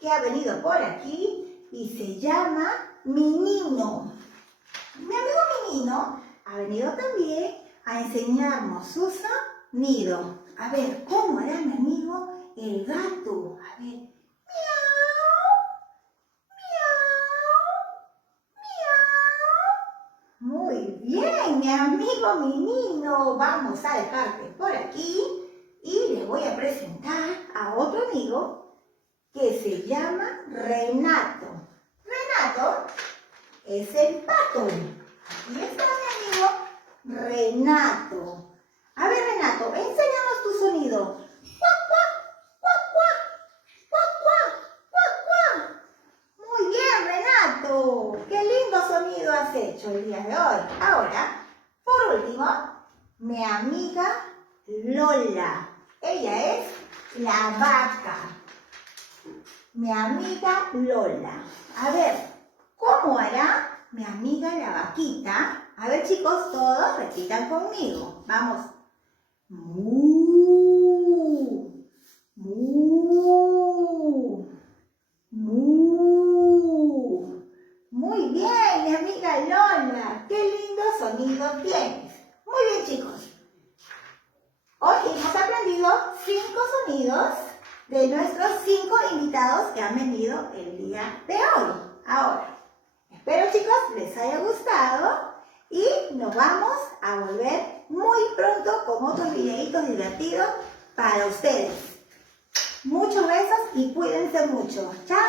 que ha venido por aquí y se llama Minino. Mi amigo Minino ha venido también a enseñarnos su sonido. A ver, ¿cómo hará mi amigo el gato? A ver, miau, miau, miau. Muy bien, mi amigo Minino. Vamos a dejarte por aquí y le voy a presentar a otro amigo que se llama Renato. Renato es el pato. Aquí está mi amigo Renato. A ver, Renato, enséñanos tu sonido. ¡Cuac, cuac, cuac, cuac, cuac, cuac, cuac! Muy bien, Renato. Qué lindo sonido has hecho el día de hoy. Ahora, por último, mi amiga Lola. Ella es la vaca. Mi amiga Lola. A ver, ¿cómo hará mi amiga la vaquita? A ver, chicos, todos repitan conmigo. Vamos. Mu, mu, mu. Muy bien, mi amiga Lola. Qué lindo sonido tienes. Muy bien, chicos. Hoy hemos aprendido 5 sonidos de nuestros 5 invitados que han venido el día de hoy. Ahora, espero, chicos, les haya gustado y nos vamos a volver muy pronto con otros videitos divertidos para ustedes. Muchos besos y cuídense mucho. ¡Chao!